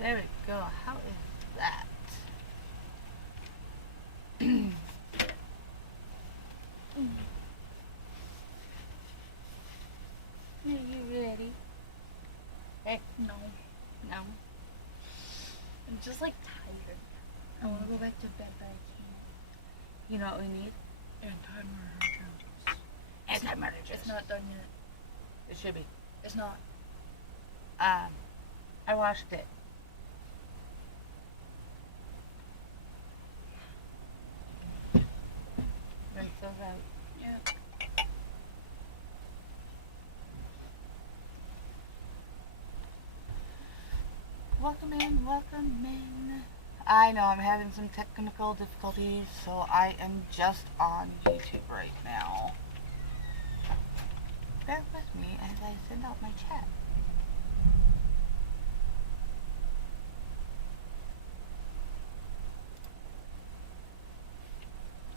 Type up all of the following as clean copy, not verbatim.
There we go. How is that? Are you ready? Hey. No. No. I'm just like tired. I want to go back to bed, but I can't. You know what we need? Anti-murder juice. Anti-murder juice. It's not done yet. It should be. It's not. I washed it. Rinse those out. Yeah. Welcome in, welcome in. I know I'm having some technical difficulties, so I am just on YouTube right now. Bear with me as I send out my chat.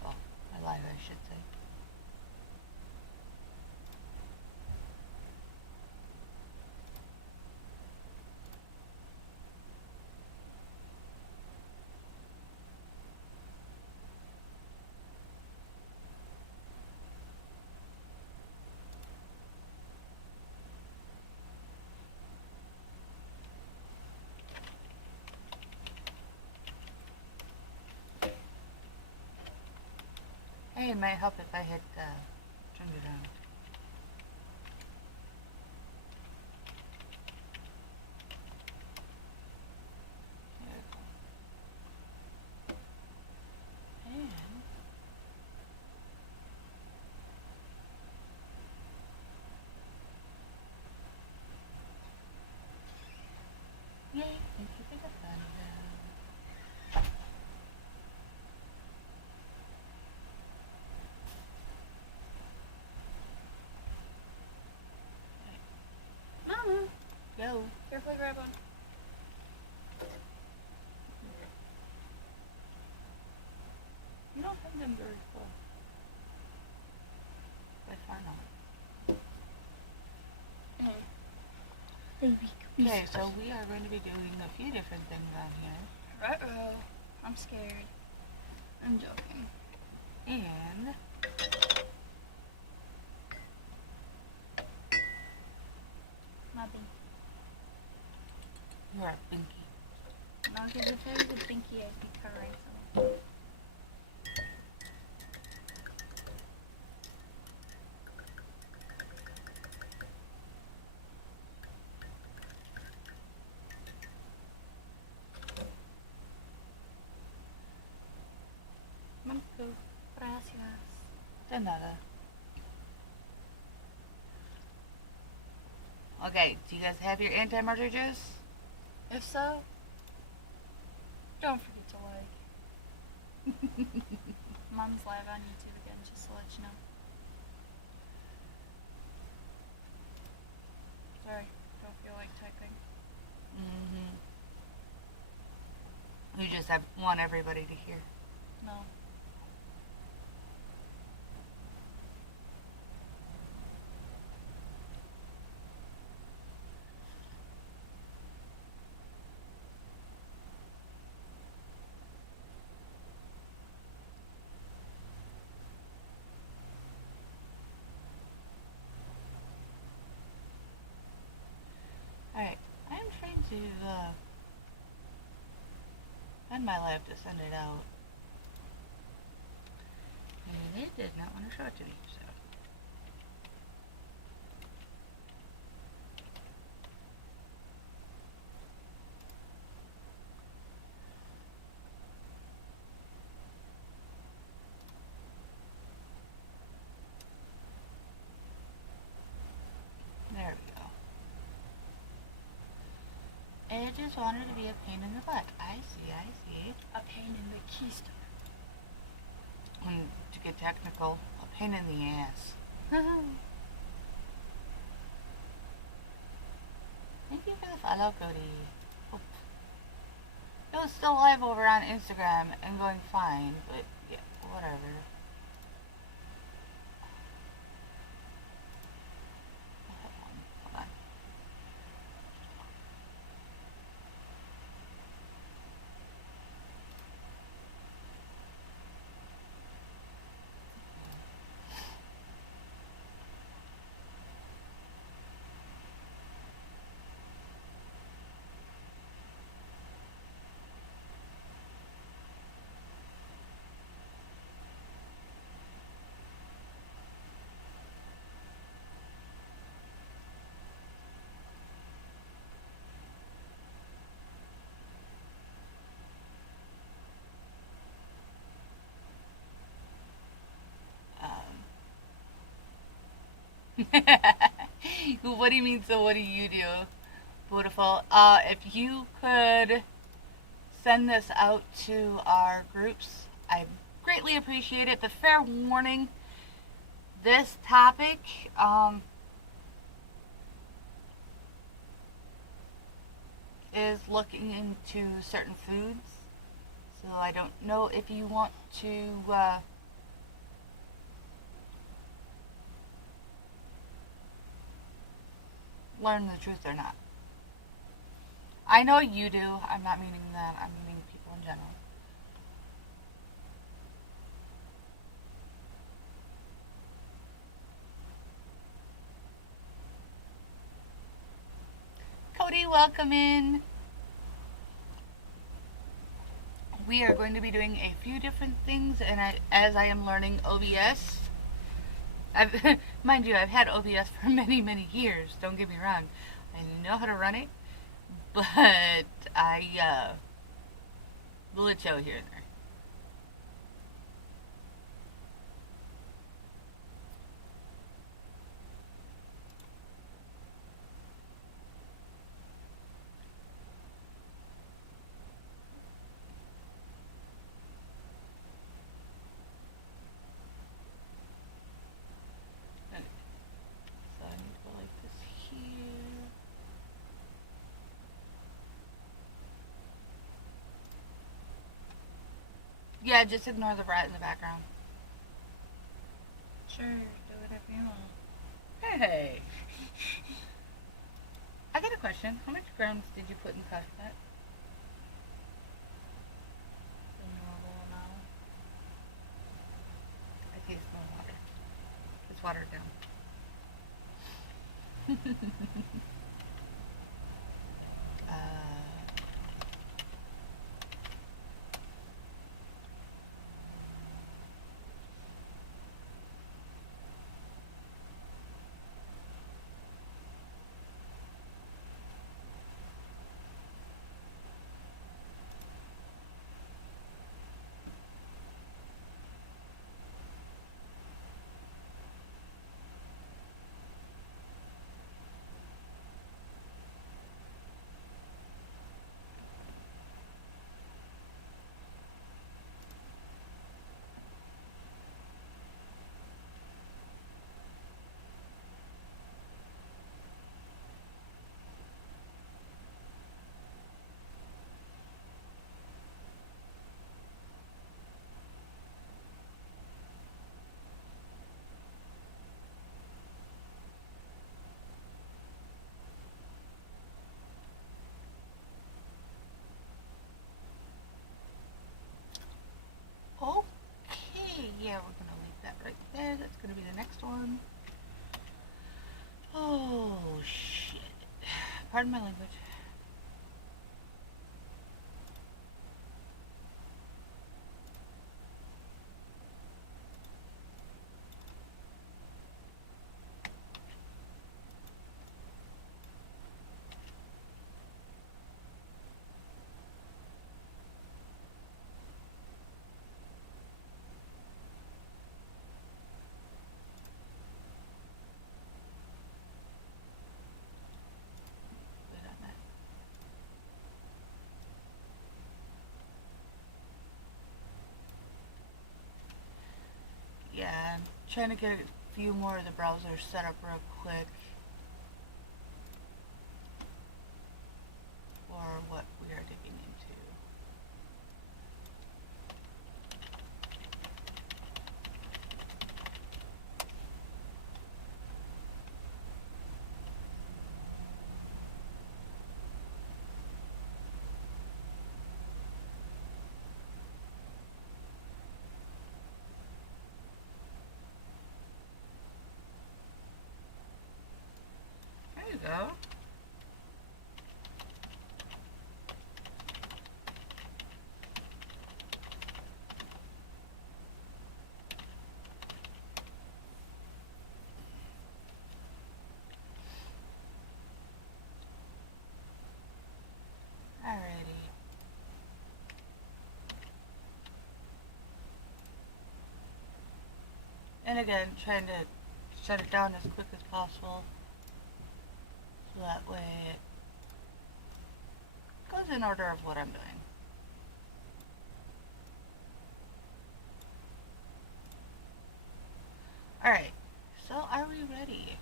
Oh, I lied, I should say. Hey, it might help if I hit, turn it on. There we go. And yay, thank you for the thunder. Mama. Go. Careful, grab on. You don't find them very full. By far not. Baby. Okay, so we are going to be doing a few different things on here. Uh-oh. I'm scared. I'm joking. And My binky. you're a binky. No, because if I was a binky, I'd be crying so. Manco. Gracias. De nada. Okay, do you guys have your anti-murder juice? If so, don't forget to like. Mom's live on YouTube again, just to let you know. Sorry, don't feel like typing. You just want everybody to hear. No. Alright, I'm trying to find my live to send it out. And it did not want to show it to me, so. There we go. It just wanted to be a pain in the butt. I see. A pain in the keister. And to get technical, a pain in the ass. Thank you for the follow, Cody. Oop. It was still live over on Instagram and going fine, but yeah, whatever. Hold on. What do you mean, so what do you do? Beautiful. If you could send this out to our groups, I greatly appreciate it. The fair warning, this topic, is looking into certain foods. So I don't know if you want to learn the truth or not. I know you do. I'm not meaning that. I'm meaning people in general. Cody, welcome in. We are going to be doing a few different things, and as I am learning OBS, mind you, I've had OBS for many, many years. Don't get me wrong. I know how to run it, but I bullet show here and there. So I need to go like this here. Yeah, just ignore the rat in the background. Sure, do whatever you want. Hey. I got a question. How much grams did you put in coconut? The normal amount. I taste no water. It's watered down. uh, Okay, yeah, we're gonna leave that right there. That's gonna be the next one. Oh, shit. Pardon my language. Good on that. Yeah, I'm trying to get a few more of the browsers set up real quick for what we are digging into. There you go. Alrighty. And again, trying to shut it down as quick as possible. So that way it goes in order of what I'm doing. Alright, so are we ready?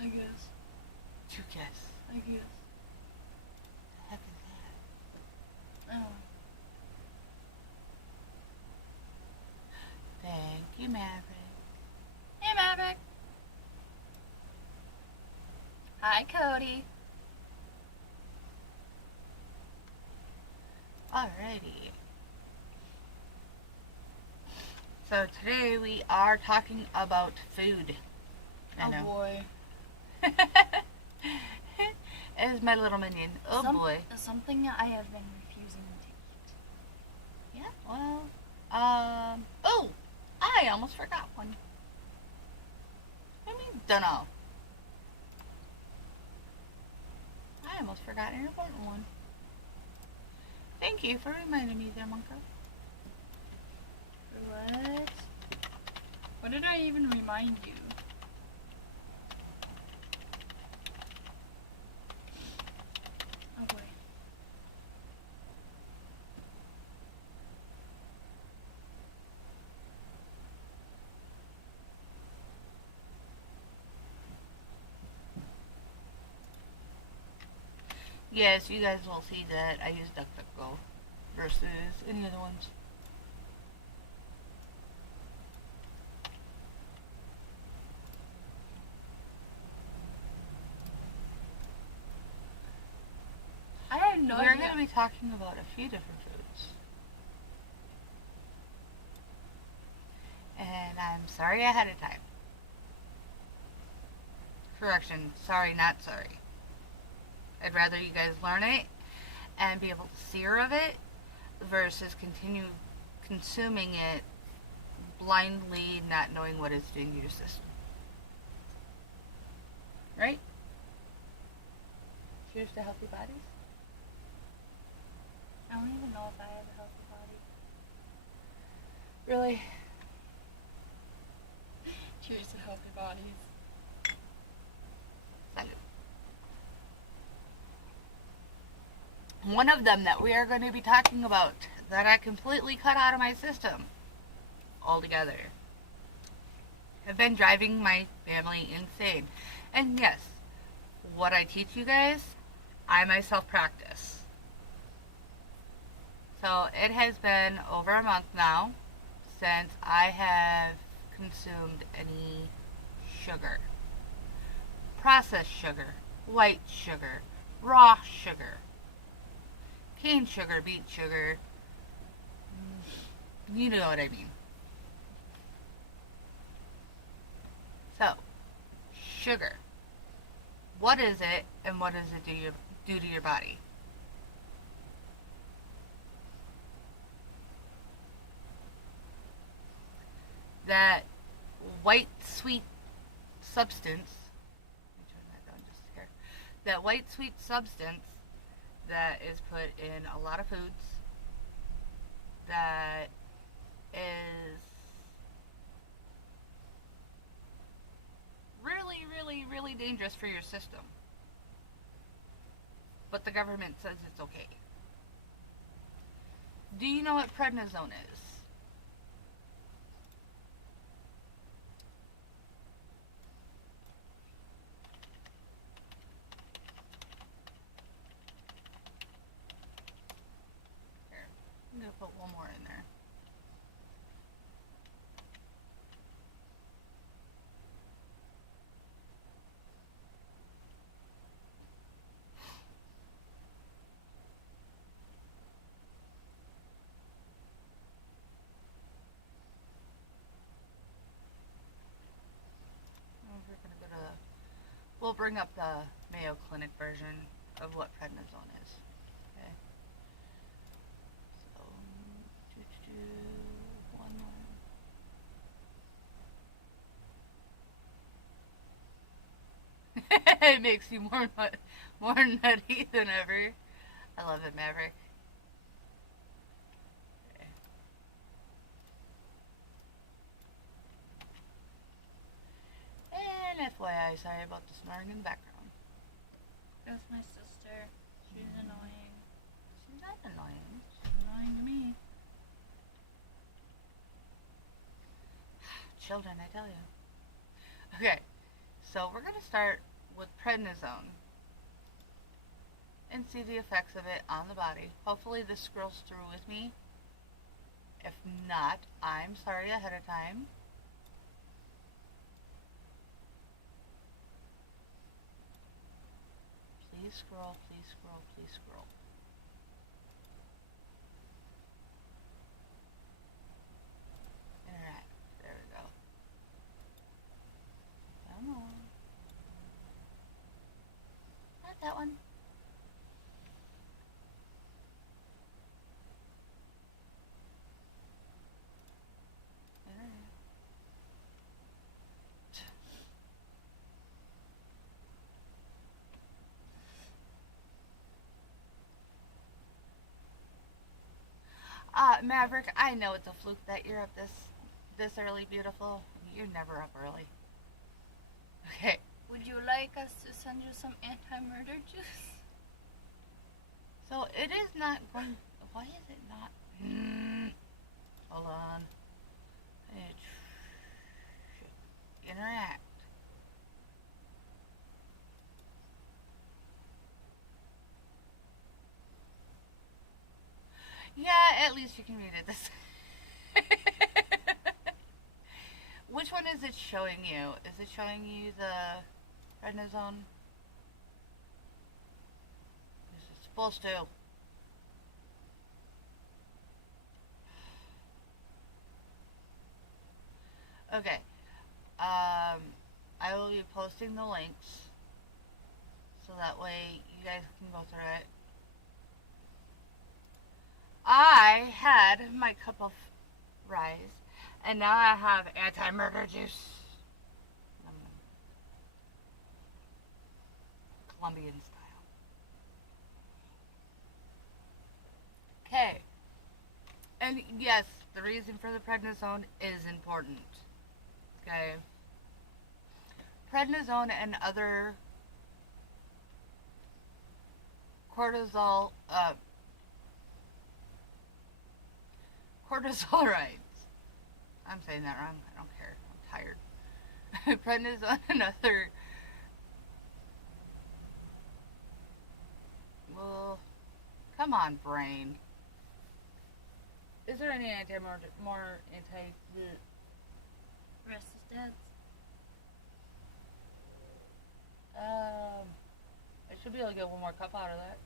I guess. To guess. I guess. The heck is that? Oh. Thank you, Maverick. Hey, Maverick. Hi, Cody. Alrighty. So today we are talking about food. I know. Oh boy. It's my little minion. Oh boy. Something I have been refusing to eat. Yeah, well, oh, I almost forgot one. I mean, dunno. I almost forgot an important one. Thank you for reminding me there, Monka. What? What did I even remind you? Oh boy. Yes, you guys will see that I use DuckDuckGo versus any other ones. I had no We're idea. going to be talking about a few different foods. And I'm sorry ahead of time. Correction, sorry, not sorry. I'd rather you guys learn it and be able to sear of it versus continue consuming it blindly, not knowing what it's doing to your system. Right? Cheers to healthy bodies. I don't even know if I have a healthy body. Really? Cheers to healthy bodies. Salud. One of them that we are going to be talking about that I completely cut out of my system altogether have been driving my family insane. And yes, what I teach you guys, I myself practice. So it has been over a month now since I have consumed any sugar. Processed sugar, white sugar, raw sugar, cane sugar, beet sugar. You know what I mean. So, sugar. What is it and what does it do to your body? That white sweet substance, let me turn that down just here. That white sweet substance that is put in a lot of foods that is really, really, really dangerous for your system. But the government says it's okay. Do you know what prednisone is? Here, I'm going to put one more in there. We'll bring up the Mayo Clinic version of what prednisone is. Okay. So, one more. It makes you more nutty than ever. I love it, Maverick. Okay. And FYI, sorry about the snoring in the background. That's my sister. She's annoying. She's not annoying. She's annoying to me. Children, I tell you. Okay, so we're going to start with prednisone and see the effects of it on the body. Hopefully this scrolls through with me. If not, I'm sorry ahead of time. Please scroll, please scroll, please scroll. Alright, there we go. Come on. Not that one. Maverick, I know it's a fluke that you're up this early, beautiful. You're never up early. Okay. Would you like us to send you some anti-murder juice? So it is not going. Why is it not? Hold on. Interact. Yeah, at least you can read it this. Which one is it showing you? Is it showing you the prednisone? Is it supposed to? Okay. I will be posting the links so that way you guys can go through it. I had my cup of rice, and now I have anti-murder juice. Colombian style. Okay. And yes, the reason for the prednisone is important. Okay. Prednisone and other cortisol, cortisolides. I'm saying that wrong. I don't care. I'm tired. Prednisone and other. Well, come on, brain. Is there any more anti? Rest is dead. I should be able to get one more cup out of that.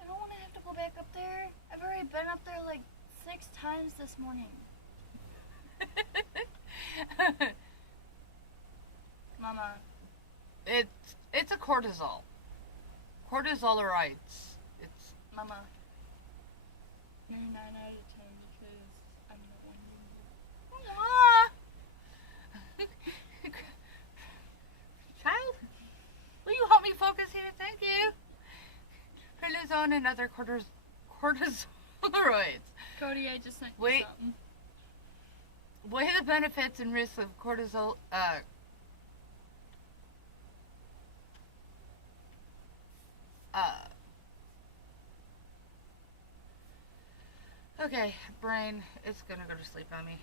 I don't want to have to go back up there. I've already been up there like 6 times this morning. Mama. It's a cortisol. Cortisolides. It's Mama. You're 9 out of 10 because I'm the one you need. Child, will you help me focus here? Thank you. Prednisone and other cortisolides. Cody, I just sent you something. Weigh the benefits and risks of cortisol. Okay, brain, it's gonna go to sleep on me.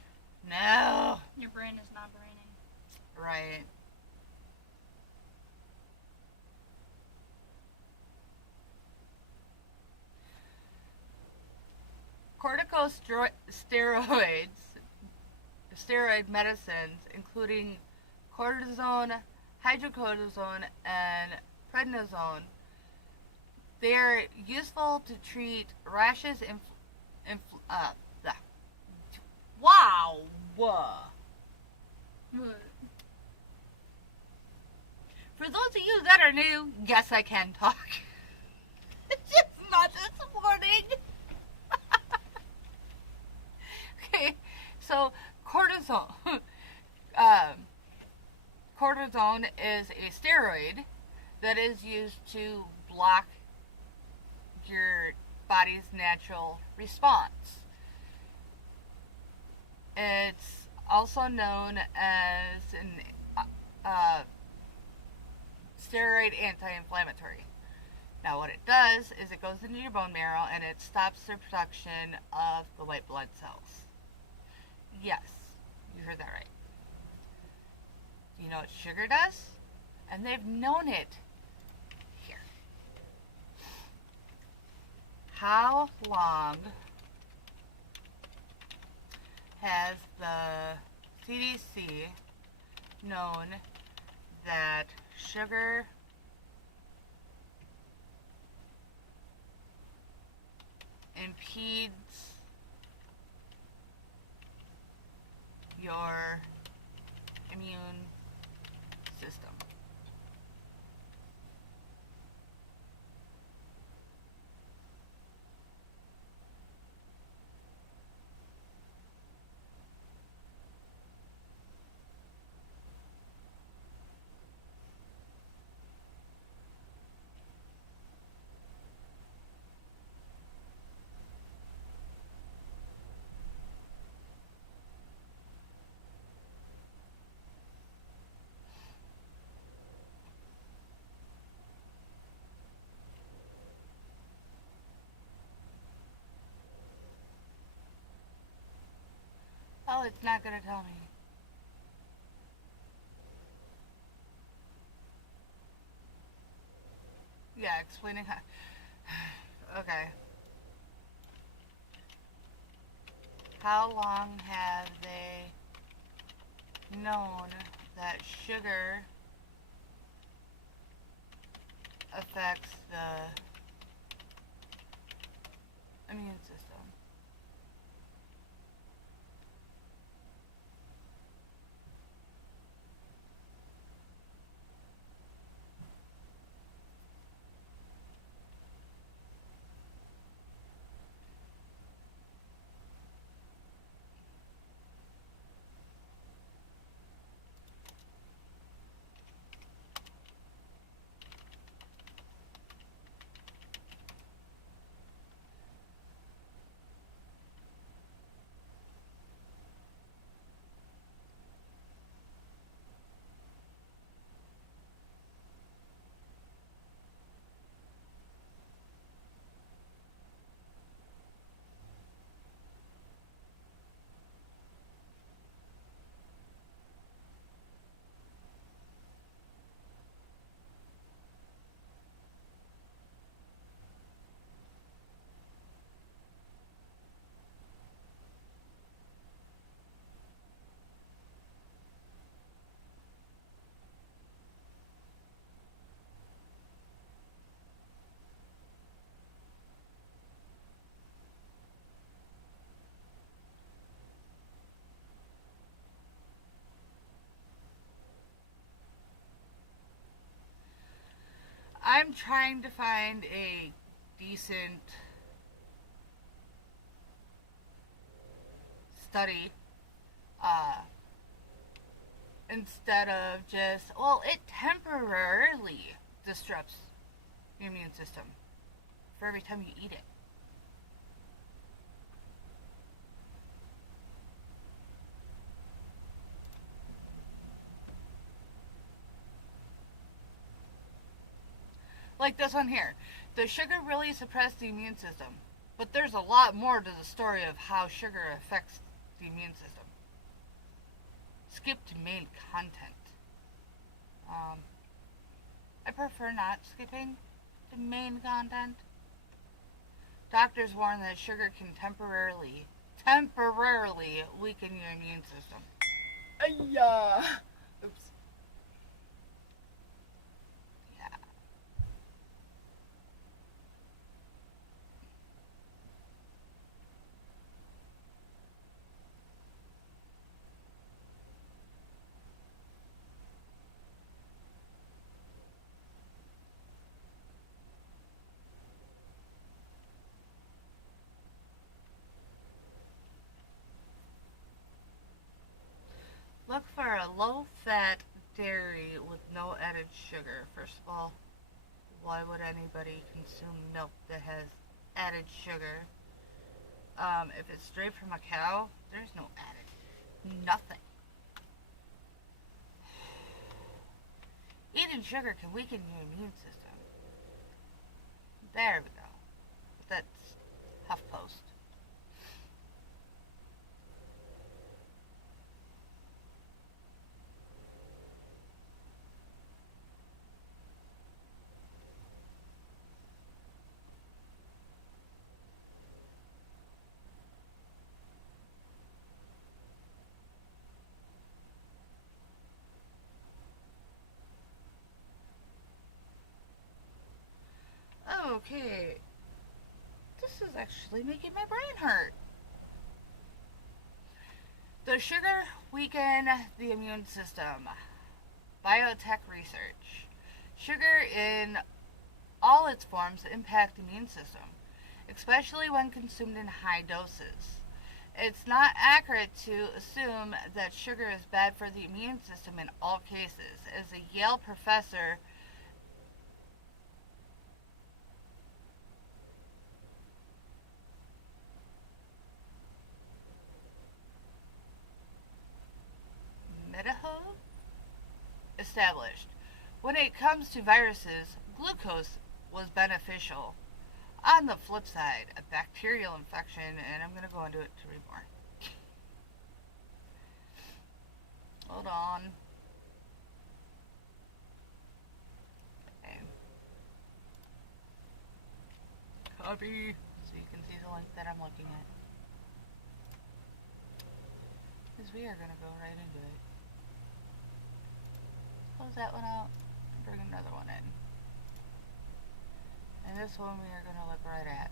No! Your brain is not braining. Right. Steroid medicines, including cortisone, hydrocortisone, and prednisone, they are useful to treat rashes, wow! What? For those of you that are new, yes, I can talk. It's just not this morning. Okay, so cortisone. Cortisone is a steroid that is used to block your body's natural response. It's also known as an uh, steroid anti-inflammatory. Now, what it does is it goes into your bone marrow and it stops the production of the white blood cells. Yes, you heard that right. Do you know what sugar does? And they've known it. Here. How long has the CDC known that sugar impedes your immune system? Oh, it's not gonna tell me. Yeah, explaining how. Okay. How long have they known that sugar affects the immune system? I'm trying to find a decent study instead of just, well, it temporarily disrupts your immune system for every time you eat it. Like this one here. Does sugar really suppress the immune system? But there's a lot more to the story of how sugar affects the immune system. Skip to main content. I prefer not skipping to main content. Doctors warn that sugar can temporarily weaken your immune system. Yeah. Oops. Yeah. Look for a low-fat dairy with no added sugar. First of all, why would anybody consume milk that has added sugar? If it's straight from a cow, there's no added Nothing. Eating sugar can weaken your immune system. There we go. That's HuffPost. Okay. This is actually making my brain hurt. Does sugar weaken the immune system? Biotech research. Sugar in all its forms impact the immune system, especially when consumed in high doses. It's not accurate to assume that sugar is bad for the immune system in all cases, as a Yale professor Medahove established. When it comes to viruses, glucose was beneficial. On the flip side, a bacterial infection, and I'm going to go into it to read more. Hold on. Okay. Copy, so you can see the link that I'm looking at. Because we are going to go right into it. Close that one out and bring another one in. And this one we are going to look right at.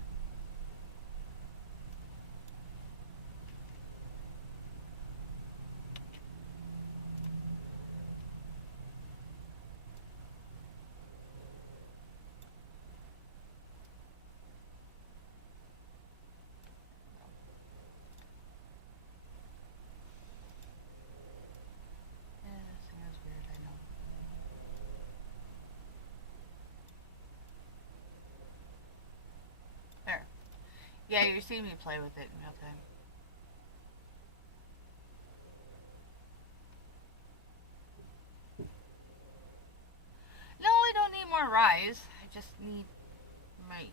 This thing is weird, I know. There. Yeah, you're seeing me play with it in real time. No, I don't need more rise. I just need my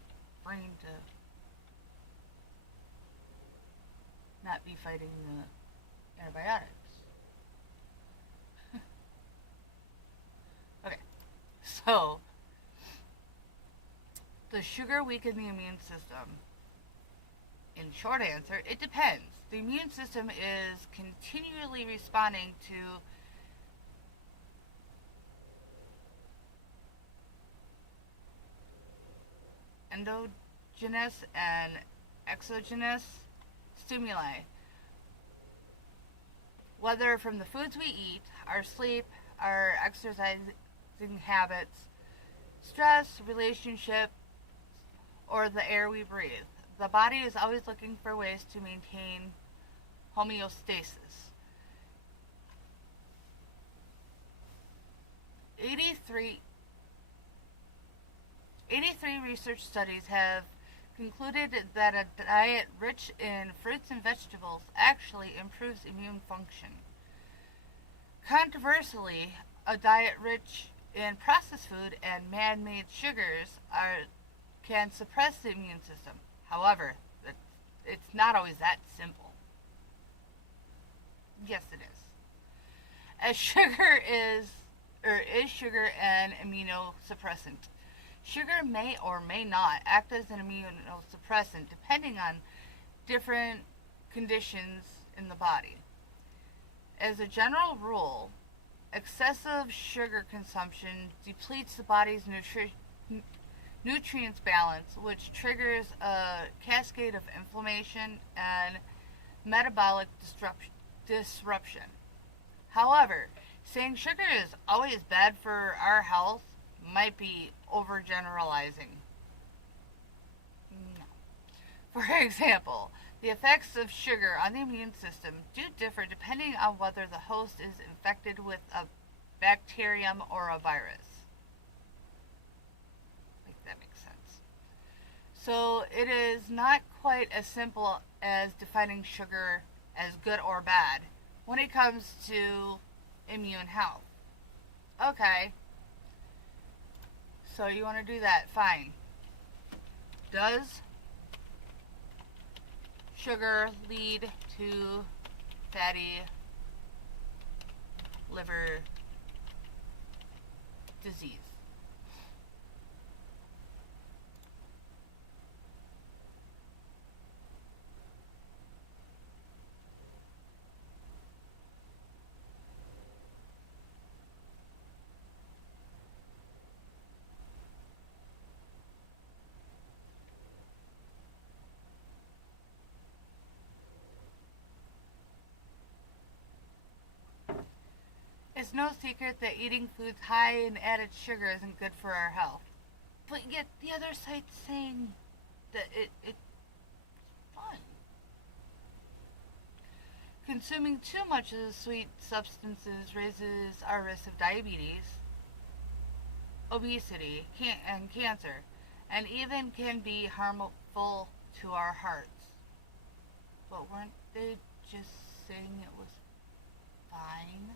brain to not be fighting the antibiotics. Okay, so does sugar weaken the immune system? In short answer, it depends. The immune system is continually responding to endogenous and exogenous stimuli, whether from the foods we eat, our sleep, our exercising habits, stress, relationships, or the air we breathe. The body is always looking for ways to maintain homeostasis. 83 research studies have concluded that a diet rich in fruits and vegetables actually improves immune function. Conversely, a diet rich in processed food and man-made sugars can suppress the immune system. However, it's not always that simple. Yes, it is. As sugar is sugar an immunosuppressant? Sugar may or may not act as an immunosuppressant depending on different conditions in the body. As a general rule, excessive sugar consumption depletes the body's nutrients balance, which triggers a cascade of inflammation and metabolic disruption. However, saying sugar is always bad for our health might be overgeneralizing. No. For example, the effects of sugar on the immune system do differ depending on whether the host is infected with a bacterium or a virus. I think that makes sense. So it is not quite as simple as defining sugar as good or bad. when it comes to immune health. Okay, so you want to do that, fine. Does sugar lead to fatty liver disease? It's no secret that eating foods high in added sugar isn't good for our health. But yet the other side's saying that it's fun. Consuming too much of the sweet substances raises our risk of diabetes, obesity, and cancer, and even can be harmful to our hearts. But weren't they just saying it was fine?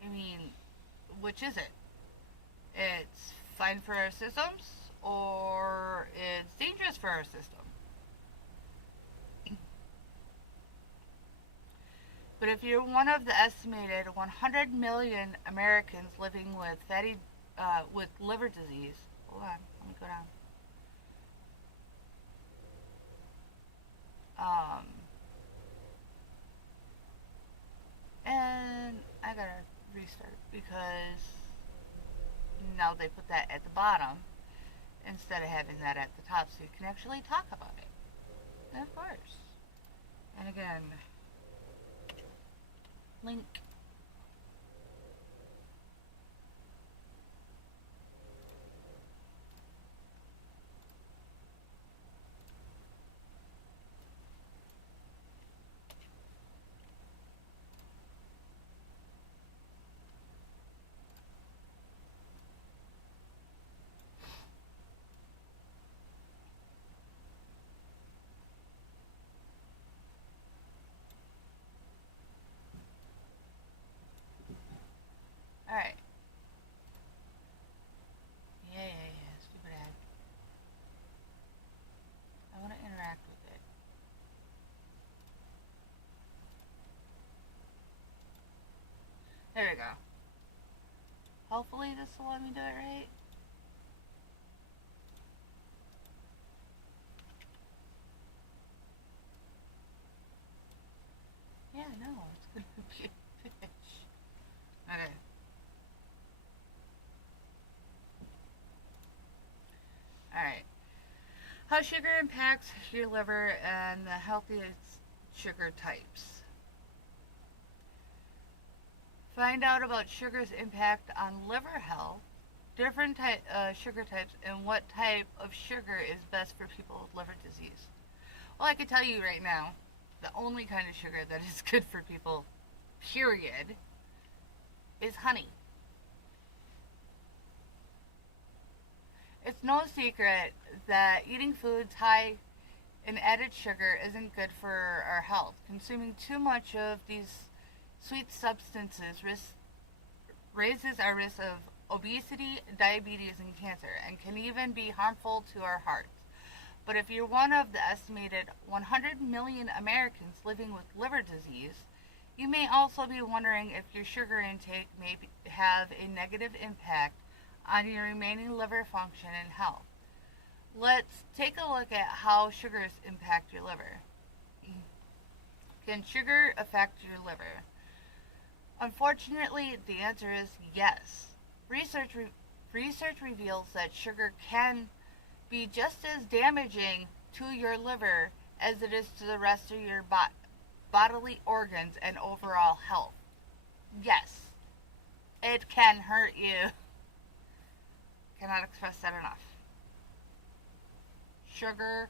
I mean, which is it? It's fine for our systems, or it's dangerous for our system? But if you're one of the estimated 100 million Americans living with with liver disease, hold on, let me go down. And I gotta restart because now they put that at the bottom instead of having that at the top so you can actually talk about it. And of course. And again, link. Alright. Yeah, stupid ad. I want to interact with it. There we go. Hopefully this will let me do it right. Yeah, no, it's gonna be a fish. Okay. Alright. How sugar impacts your liver and the healthiest sugar types. Find out about sugar's impact on liver health, different sugar types, and what type of sugar is best for people with liver disease. Well, I can tell you right now, the only kind of sugar that is good for people, period, is honey. It's no secret that eating foods high in added sugar isn't good for our health. Consuming too much of these sweet substances raises our risk of obesity, diabetes, and cancer, and can even be harmful to our hearts. But if you're one of the estimated 100 million Americans living with liver disease, you may also be wondering if your sugar intake may have a negative impact on your remaining liver function and health. Let's take a look at how sugars impact your liver. Can sugar affect your liver? Unfortunately, the answer is yes. Research reveals that sugar can be just as damaging to your liver as it is to the rest of your bodily organs and overall health. Yes, it can hurt you. Cannot express that enough. Sugar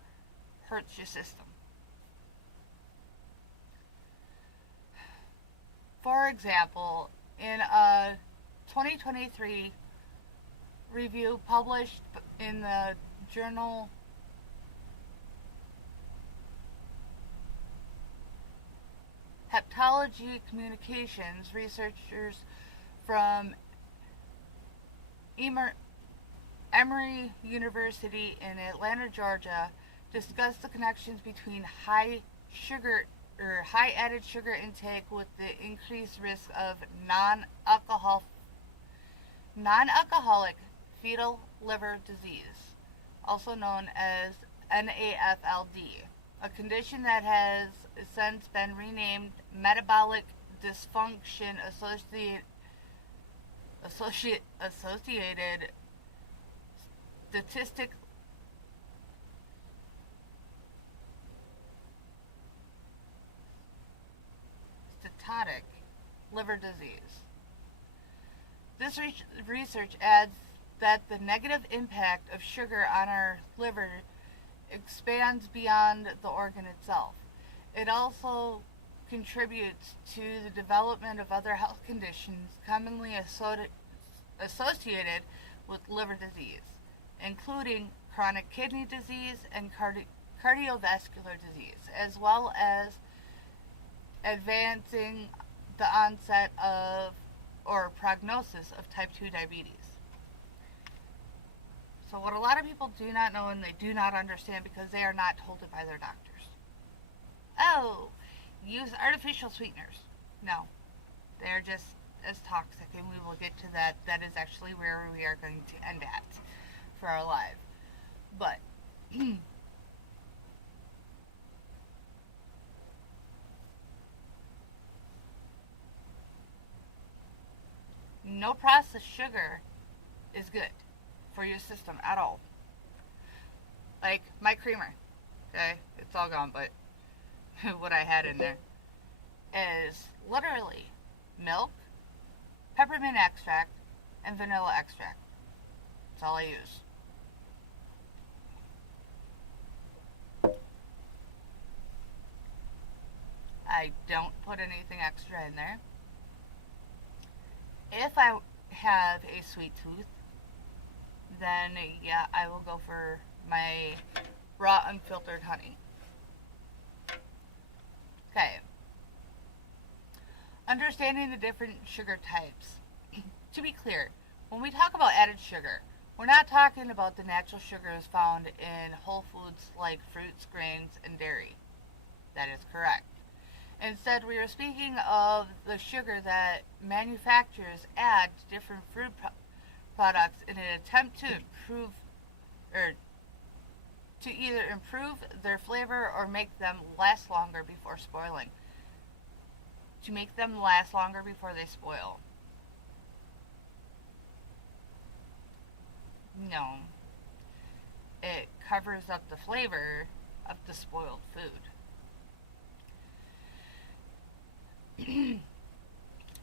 hurts your system. For example, in a 2023 review published in the journal Hepatology Communications, researchers from Emory University in Atlanta, Georgia, discussed the connections between high added sugar intake with the increased risk of non-alcoholic fetal liver disease, also known as NAFLD, a condition that has since been renamed metabolic dysfunction associated steatotic liver disease. This research adds that the negative impact of sugar on our liver expands beyond the organ itself. It also contributes to the development of other health conditions commonly associated with liver disease, including chronic kidney disease and cardiovascular disease, as well as advancing the onset of or prognosis of type 2 diabetes. So what a lot of people do not know and they do not understand because they are not told it by their doctors. Oh, use artificial sweeteners. No, they're just as toxic, and we will get to that. That is actually where we are going to end at for our live. But no processed sugar is good for your system at all. Like my creamer, okay, it's all gone, but what I had in there is literally milk, peppermint extract, and vanilla extract. That's all I use. I don't put anything extra in there. If I have a sweet tooth, then yeah, I will go for my raw unfiltered honey. Okay. Understanding the different sugar types. To be clear, when we talk about added sugar, we're not talking about the natural sugars found in whole foods like fruits, grains, and dairy. That is correct. Instead, we are speaking of the sugar that manufacturers add to different food products in an attempt to improve or to either improve their flavor or make them last longer before spoiling. To make them last longer before they spoil. No. It covers up the flavor of the spoiled food.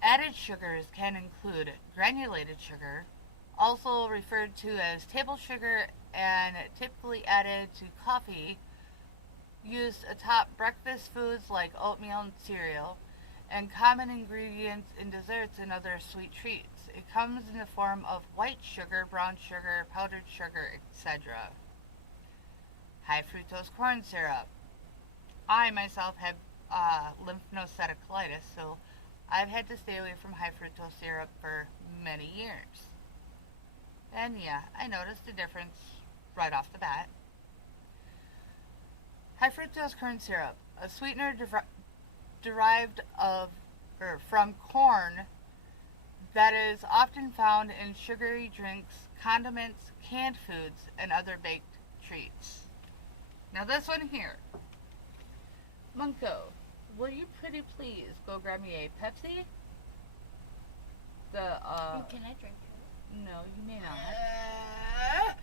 Added sugars can include granulated sugar, also referred to as table sugar, and typically added to coffee, used atop breakfast foods like oatmeal and cereal, and common ingredients in desserts and other sweet treats. It comes in the form of white sugar, brown sugar, powdered sugar, etc. High fructose corn syrup. I myself have lymphocytic colitis, so I've had to stay away from high fructose syrup for many years. And yeah, I noticed a difference right off the bat. High fructose corn syrup, a sweetener derived from corn that is often found in sugary drinks, condiments, canned foods, and other baked treats. Now this one here. Munko, will you pretty please go grab me a Pepsi? Can I drink it? No, you may not.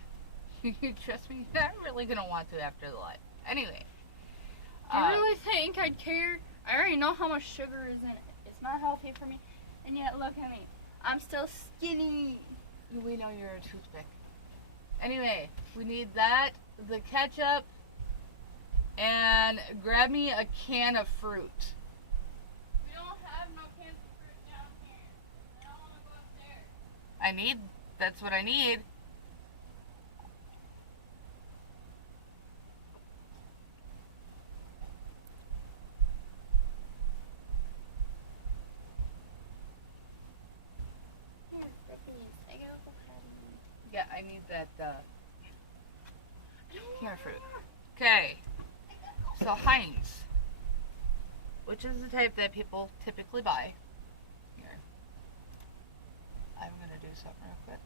You trust me? I'm really gonna want to after the live. Anyway. Do you really think I'd care? I already know how much sugar is in it. It's not healthy for me. And yet, look at me. I'm still skinny. We know you're a toothpick. Anyway, we need that, the ketchup, and grab me a can of fruit. We don't have no cans of fruit down here. I don't want to go upstairs. That's what I need. Yeah, I need that carrot fruit. Okay. So Heinz, which is the type that people typically buy. Here. I'm gonna do something real quick.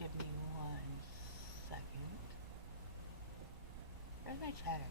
Give me 1 second. Where's my chatter?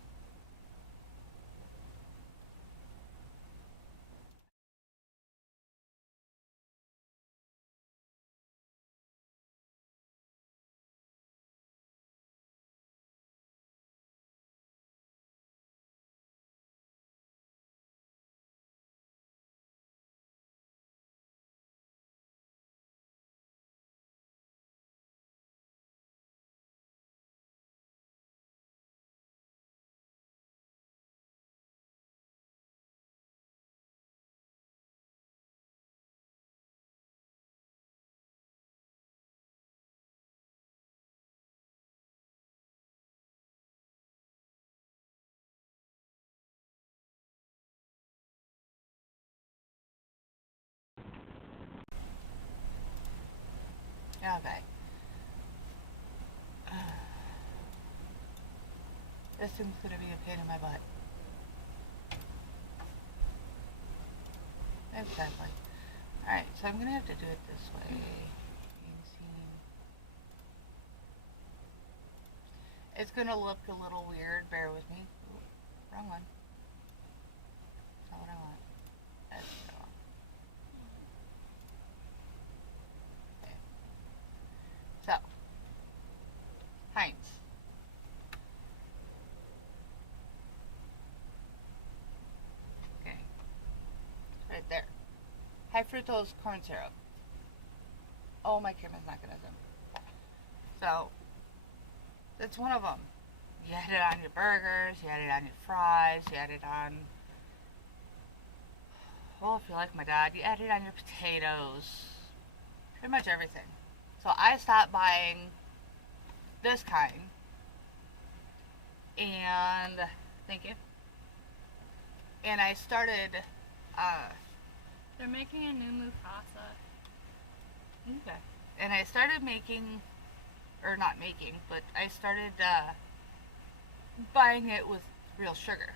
Okay. This thing's gonna be a pain in my butt. Exactly. Alright, so I'm gonna have to do it this way. It's gonna look a little weird, bear with me. Ooh, wrong one. That's not what I want. That's what I want. Okay. So, Heinz. Okay. Right there. High fructose corn syrup. Oh, my camera's not gonna zoom. So, that's one of them. You add it on your burgers, you add it on your fries, you add it on, well, if you're like my dad, you add it on your potatoes. Pretty much everything. So I stopped buying this kind. And, thank you. And I started, They're making a new Mufasa. okay. And I started making, or not making, but I started, buying it with real sugar.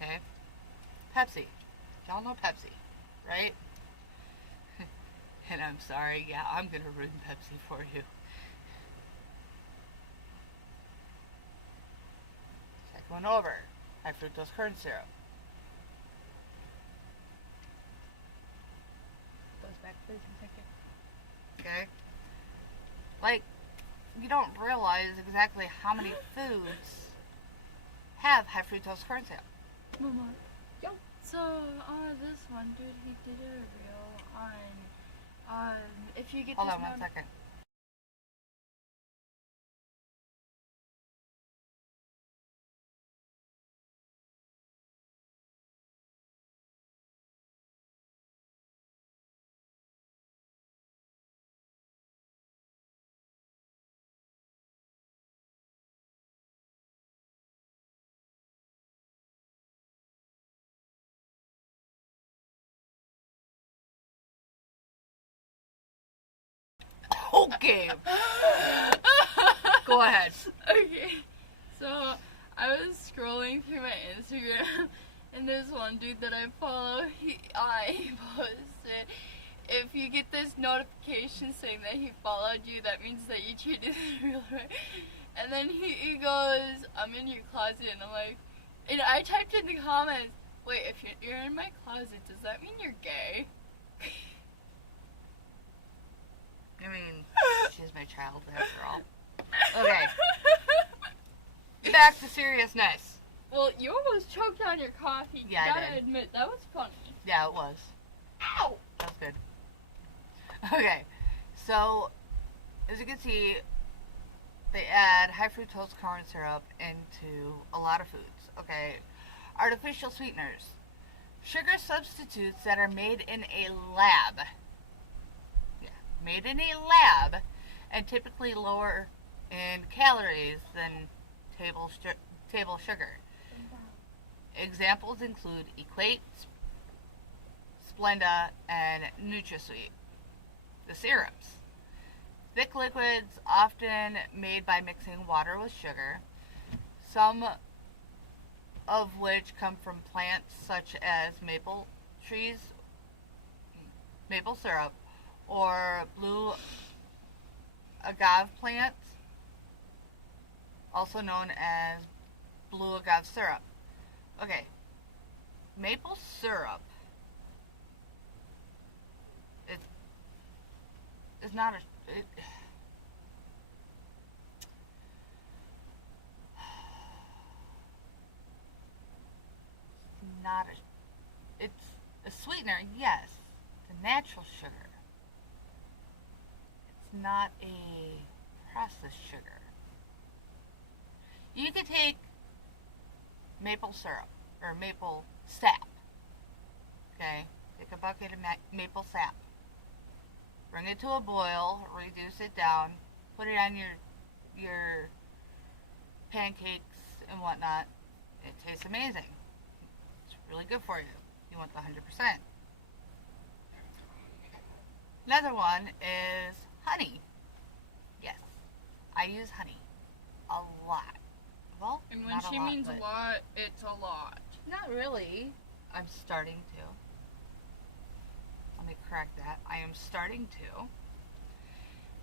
Okay? Pepsi. Y'all know Pepsi, right? And I'm sorry, yeah, I'm gonna ruin Pepsi for you. Second one over. High fructose corn syrup. Goes back, please, thank you. Okay? Like, you don't realize exactly how many foods have high fructose corn syrup. Mama. Yo. So, this one dude, he did a review on, if you get Hold this on 1 second. Okay. Go ahead. Okay, so I was scrolling through my Instagram, and there's one dude that I follow. He posted, if you get this notification saying that he followed you, that means that you treated him real right. And then he goes, I'm in your closet, and I'm like, and I typed in the comments, wait, if you're in my closet, does that mean you're gay? I mean, she's my child after all. Okay. Back to seriousness. Well, you almost choked on your coffee. Yeah, you I gotta did. admit, that was funny. Yeah, it was. Ow! That was good. Okay. So, as you can see, they add high fructose corn syrup into a lot of foods. Okay. Artificial sweeteners. Sugar substitutes that are made in a lab. Yeah. Made in a lab and typically lower in calories than table sugar. Examples include Equate, Splenda, and NutraSweet, the syrups. Thick liquids often made by mixing water with sugar, some of which come from plants such as maple trees, maple syrup, or blue agave plants, also known as blue agave syrup. Okay, maple syrup is not not it's a sweetener, yes. It's a natural sugar. It's not a processed sugar. You could take maple syrup or maple sap. Okay, take a bucket of maple sap. Bring it to a boil, reduce it down, put it on your pancakes and whatnot. It tastes amazing. It's really good for you. You want the 100%. Another one is honey. Yes, I use honey a lot. Well, And when not she a lot, means but a lot, it's a lot. not really. I'm starting to. Let me correct that. I am starting to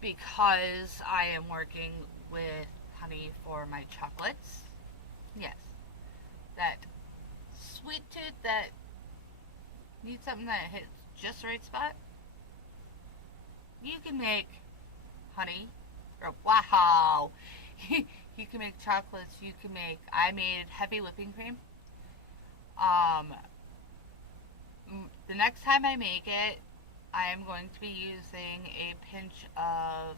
because I am working with honey for my chocolates. Yes. That sweet tooth that needs something that hits just the right spot. You can make honey, or wow. You can make chocolates. You can make. I made heavy whipping cream. The next time I make it, I am going to be using a pinch of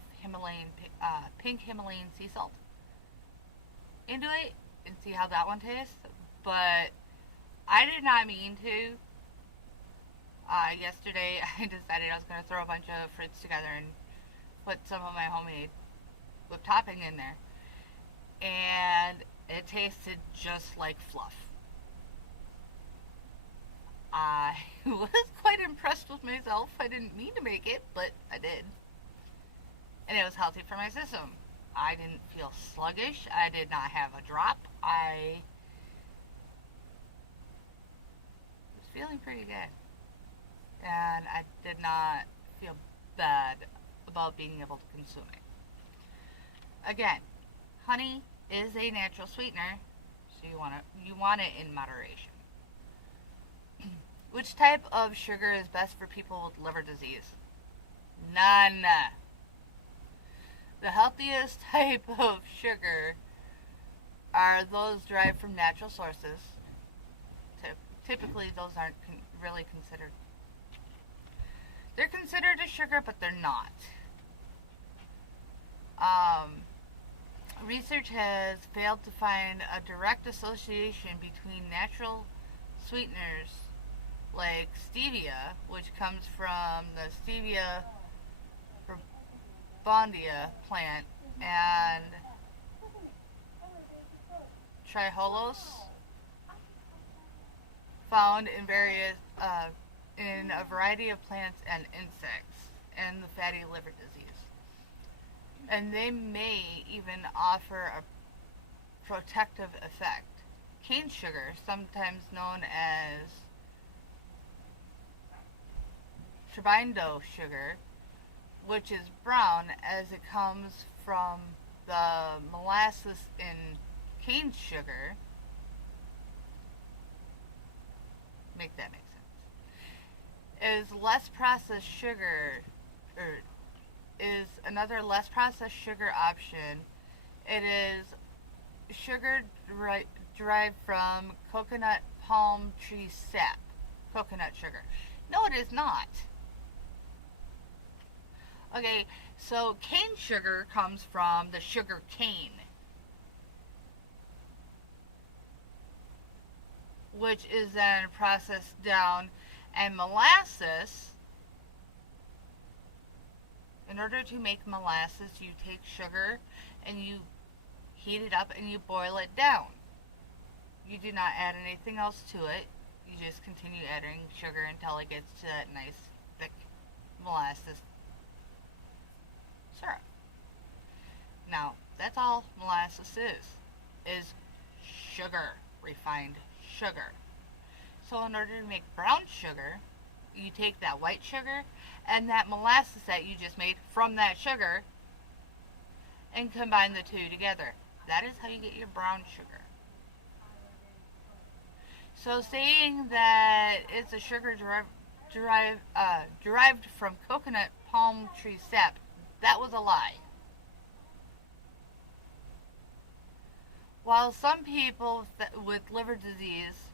pink Himalayan sea salt into it and see how that one tastes. But I did not mean to. Yesterday, I decided I was going to throw a bunch of fruits together and put some of my homemade whipped topping in there. And it tasted just like fluff. I was quite impressed with myself. I didn't mean to make it, but I did. And it was healthy for my system. I didn't feel sluggish. I did not have a drop. I was feeling pretty good. And I did not feel bad about being able to consume it. Again, honey is a natural sweetener, so you want it in moderation. Which type of sugar is best for people with liver disease? None. The healthiest type of sugar are those derived from natural sources. Typically, those aren't really considered. They're considered a sugar, but they're not. Research has failed to find a direct association between natural sweeteners like stevia, which comes from the Stevia bondia plant, and trehalose, found in in a variety of plants and insects, and the fatty liver disease. And they may even offer a protective effect. Cane sugar, sometimes known as turbinado sugar, which is brown as it comes from the molasses in cane sugar. Make that make sense. Is less processed sugar, or is another less processed sugar option. It is sugar derived from coconut palm tree sap, coconut sugar. No, it is not. Okay, so cane sugar comes from the sugar cane, which is then processed down, and molasses, in order to make molasses, you take sugar and you heat it up and you boil it down. You do not add anything else to it. You just continue adding sugar until it gets to that nice thick molasses syrup. Now, that's all molasses is sugar, refined sugar. So in order to make brown sugar, you take that white sugar and that molasses that you just made from that sugar and combine the two together. That is how you get your brown sugar. So saying that it's a sugar derived from coconut palm tree sap, that was a lie. While some people with liver disease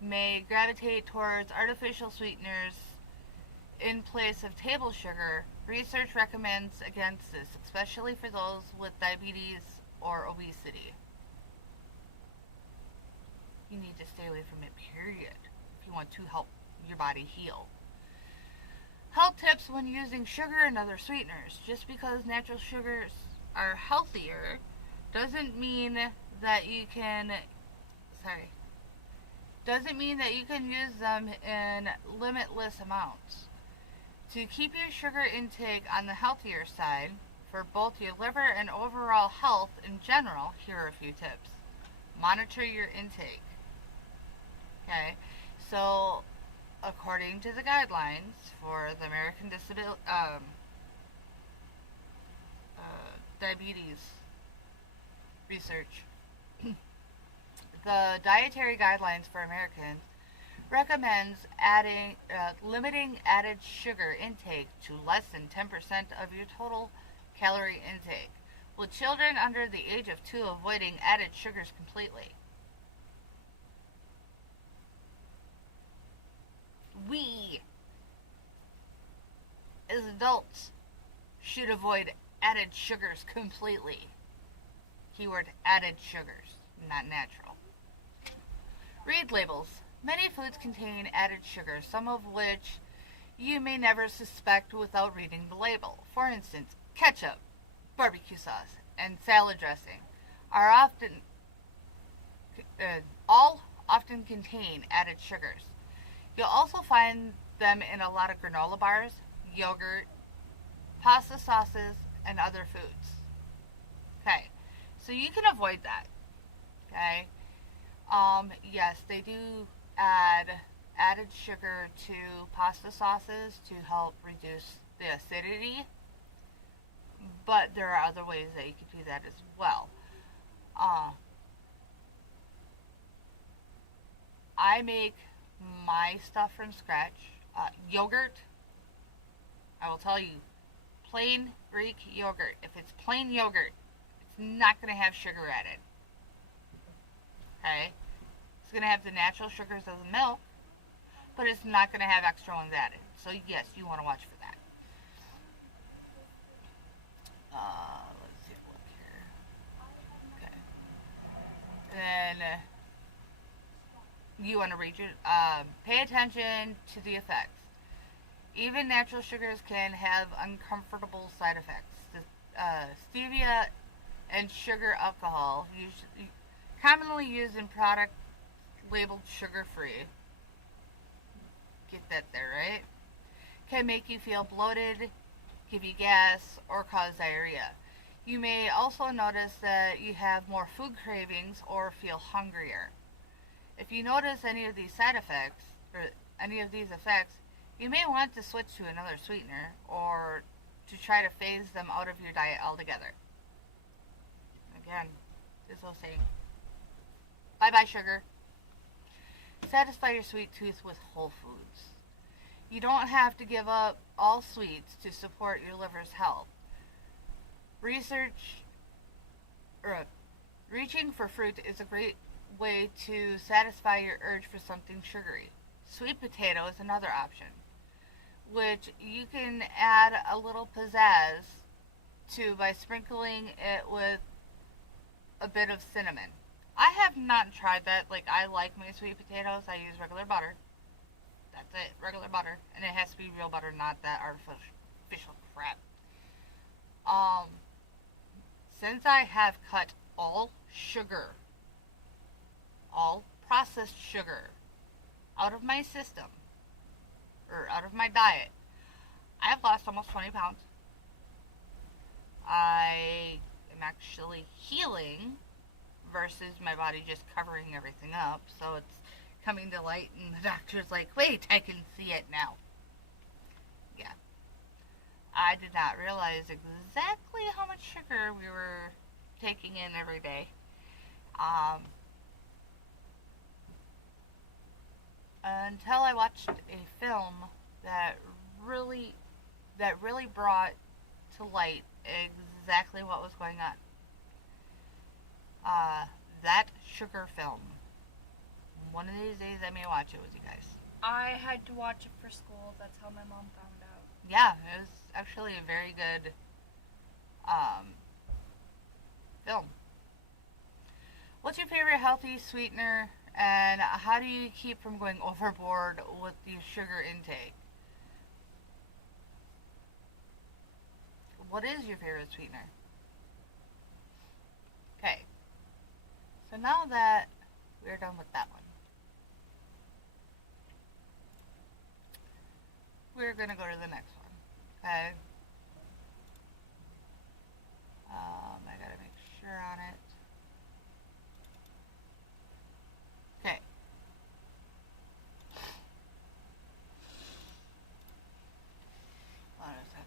may gravitate towards artificial sweeteners in place of table sugar, research recommends against this, especially for those with diabetes or obesity. You need to stay away from it, period, if you want to help your body heal. Health tips when using sugar and other sweeteners. Just because natural sugars are healthier doesn't mean that you can use them in limitless amounts. To keep your sugar intake on the healthier side for both your liver and overall health in general, here are a few tips. Monitor your intake. Okay, so according to the guidelines for the American Diabetes Research, the Dietary Guidelines for Americans recommends limiting added sugar intake to less than 10% of your total calorie intake, with children under the age of 2 avoiding added sugars completely. We, as adults, should avoid added sugars completely. Keyword added sugars, not natural. Read labels. Many foods contain added sugars, some of which you may never suspect without reading the label. For instance, ketchup, barbecue sauce, and salad dressing are all often contain added sugars. You'll also find them in a lot of granola bars, yogurt, pasta sauces, and other foods. Okay, so you can avoid that. Okay, yes, they do add added sugar to pasta sauces to help reduce the acidity, but there are other ways that you can do that as well. I make my stuff from scratch. Yogurt, I will tell you, plain Greek yogurt. If it's plain yogurt, it's not going to have sugar added. Okay? It's going to have the natural sugars of the milk, but it's not going to have extra ones added. So yes, you want to watch for that. Let's see, look here. Okay. And then you want to read your, pay attention to the effects. Even natural sugars can have uncomfortable side effects. Stevia and sugar alcohol, usually commonly used in product labeled sugar-free, get that there, right? Can make you feel bloated, give you gas, or cause diarrhea. You may also notice that you have more food cravings or feel hungrier. If you notice any of these side effects, or any of these effects, you may want to switch to another sweetener or to try to phase them out of your diet altogether. Again, this whole saying, bye-bye sugar. Satisfy your sweet tooth with whole foods. You don't have to give up all sweets to support your liver's health. Reaching for fruit is a great way to satisfy your urge for something sugary. Sweet potato is another option, which you can add a little pizzazz to by sprinkling it with a bit of cinnamon. I have not tried that. Like, I like my sweet potatoes. I use regular butter. That's it, regular butter. And it has to be real butter, not that artificial crap. Since I have cut all sugar, all processed sugar, out of my system or out of my diet. I have lost almost 20 pounds. I am actually healing versus my body just covering everything up. So it's coming to light, and the doctor's like, wait, I can see it now. Yeah. I did not realize exactly how much sugar we were taking in every day. Until I watched a film that really brought to light exactly what was going on. That sugar film. One of these days I may watch it with you guys. I had to watch it for school. That's how my mom found out. Yeah, it was actually a very good film. What's your favorite healthy sweetener, and how do you keep from going overboard with the sugar intake? What is your favorite sweetener? Okay, so now that we're done with that one, we're gonna go to the next one. Okay. I gotta make sure on it. Okay. Hold on a second.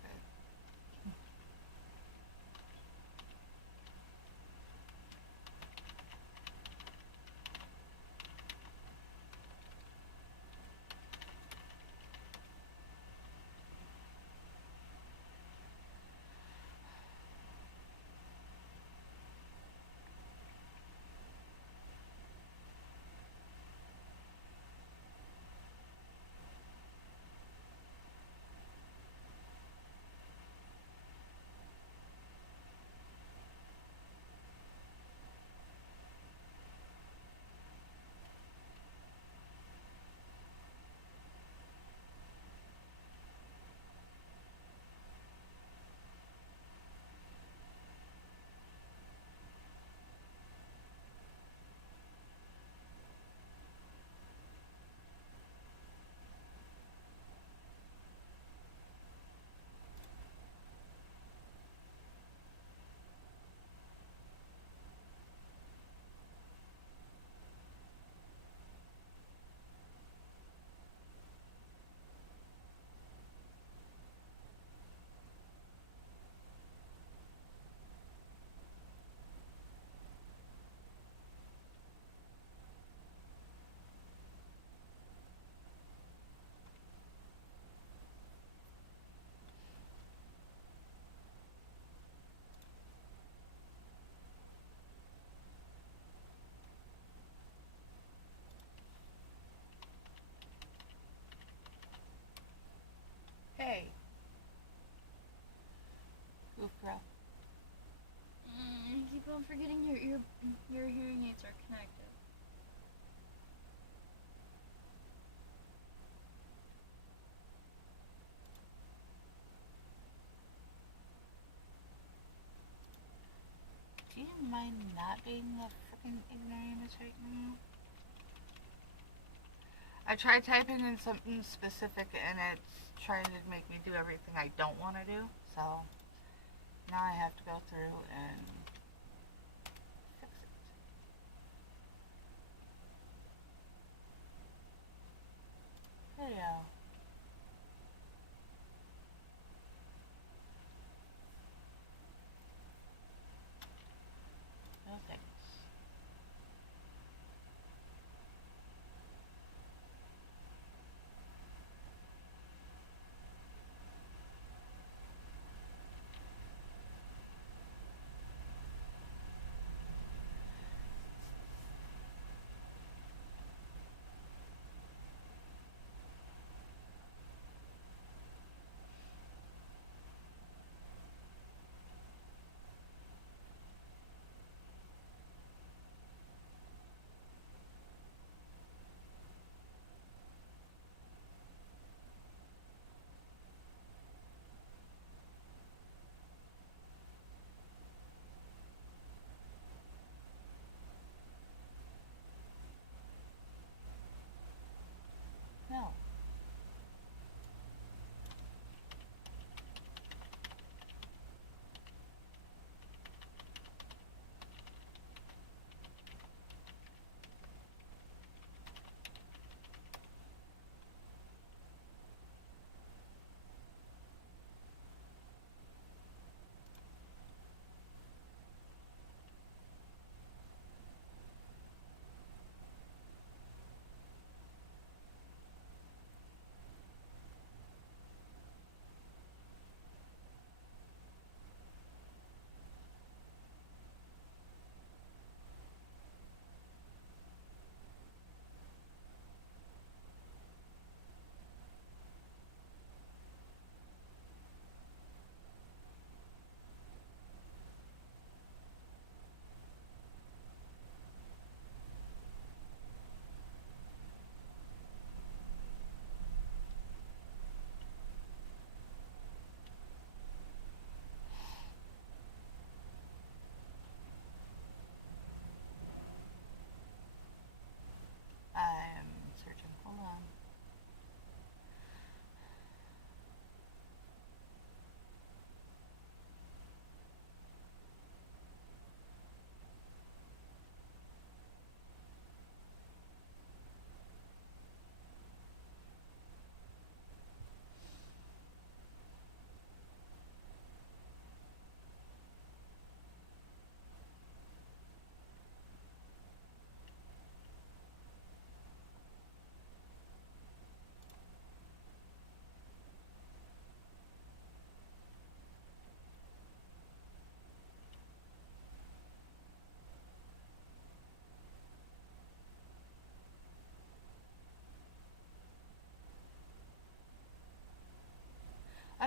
Hey. Goof girl. I keep on forgetting your hearing aids are connected. Do you mind not being a freaking ignoramus right now? I tried typing in something specific and it's trying to make me do everything I don't want to do. So now I have to go through and fix it. There you go. No thanks.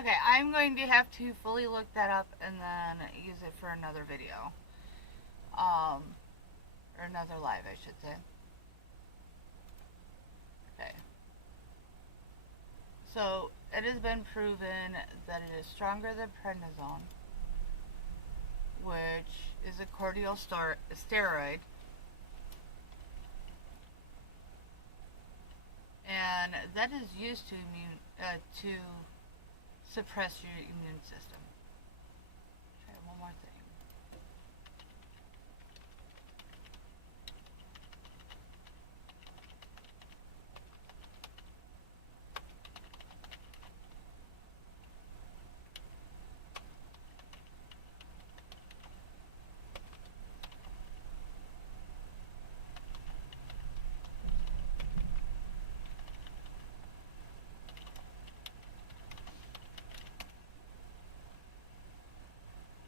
Okay, I'm going to have to fully look that up and then use it for another video. Or another live, I should say. Okay. So, it has been proven that it is stronger than prednisone, which is a corticosteroid. And that is used to suppress your immune system. Try one more thing.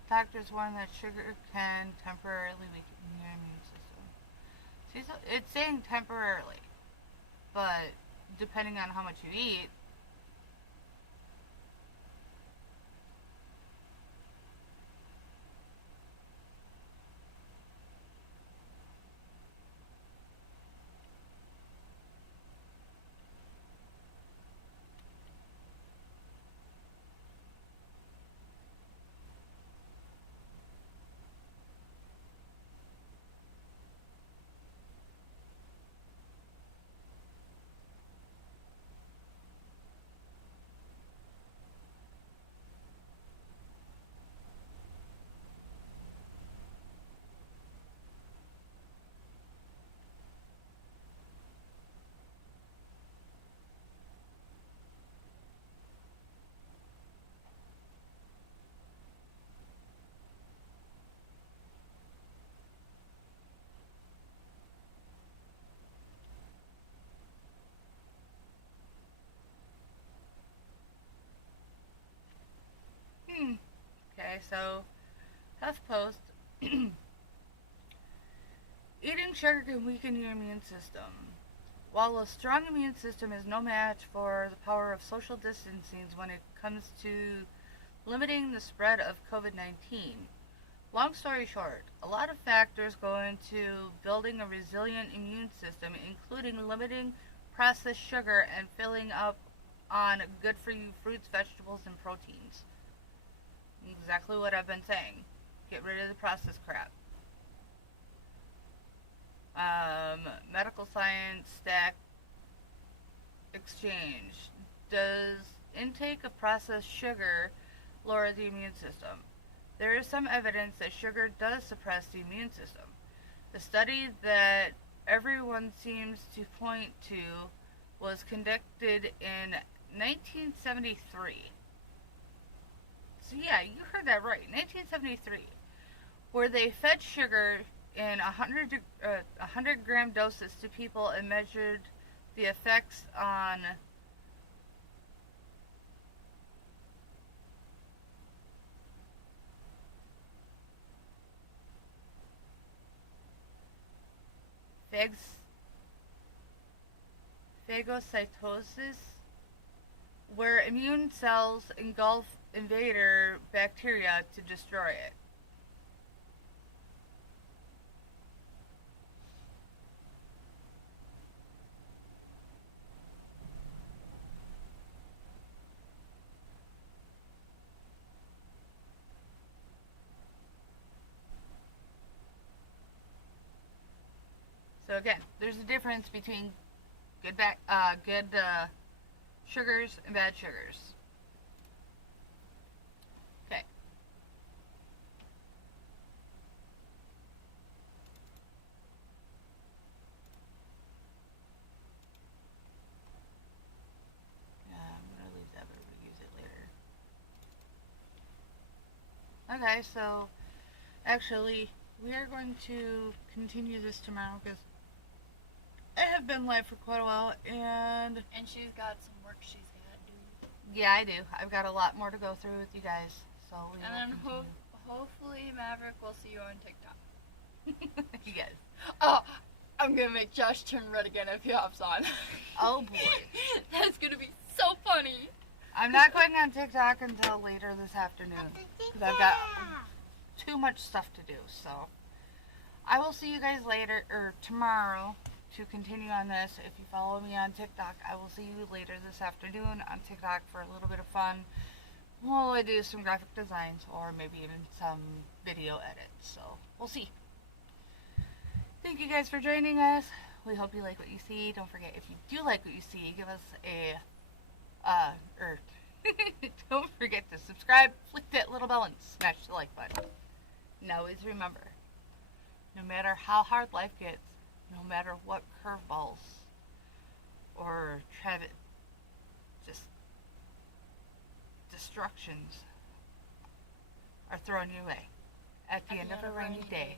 Doctors warn that sugar can temporarily weaken your immune system. See, so it's saying temporarily, but depending on how much you eat. Okay, so HuffPost. Eating sugar can weaken your immune system. While a strong immune system is no match for the power of social distancing when it comes to limiting the spread of COVID-19. Long story short, a lot of factors go into building a resilient immune system, including limiting processed sugar and filling up on good-for-you fruits, vegetables, and proteins. Exactly what I've been saying. Get rid of the processed crap. Medical science stack exchange. Does intake of processed sugar lower the immune system? There is some evidence that sugar does suppress the immune system. The study that everyone seems to point to was conducted in 1973. So yeah, you heard that right, 1973, where they fed sugar in 100 gram doses to people and measured the effects on phagocytosis, where immune cells engulf invader bacteria to destroy it. So again, there's a difference between good sugars and bad sugars. Okay. I'm gonna leave that, but we'll use it later. Okay, so actually, we are going to continue this tomorrow because I have been live for quite a while, and she's got some work she's got to do. Yeah, I do. I've got a lot more to go through with you guys, so we and then hopefully Maverick will see you on TikTok. You guys. Oh, I'm gonna make Josh turn red again if he hops on. Oh boy, that's gonna be so funny. I'm not going on TikTok until later this afternoon because I've got too much stuff to do. So I will see you guys later or tomorrow to continue on this. If you follow me on TikTok, I will see you later this afternoon on TikTok for a little bit of fun. While I do some graphic designs or maybe even some video edits. So we'll see. Thank you guys for joining us. We hope you like what you see. Don't forget, if you do like what you see, give us a don't forget to subscribe, flick that little bell, and smash the like button. And always remember, no matter how hard life gets, no matter what curveballs or just destructions are thrown your way, at the end of a rainy day,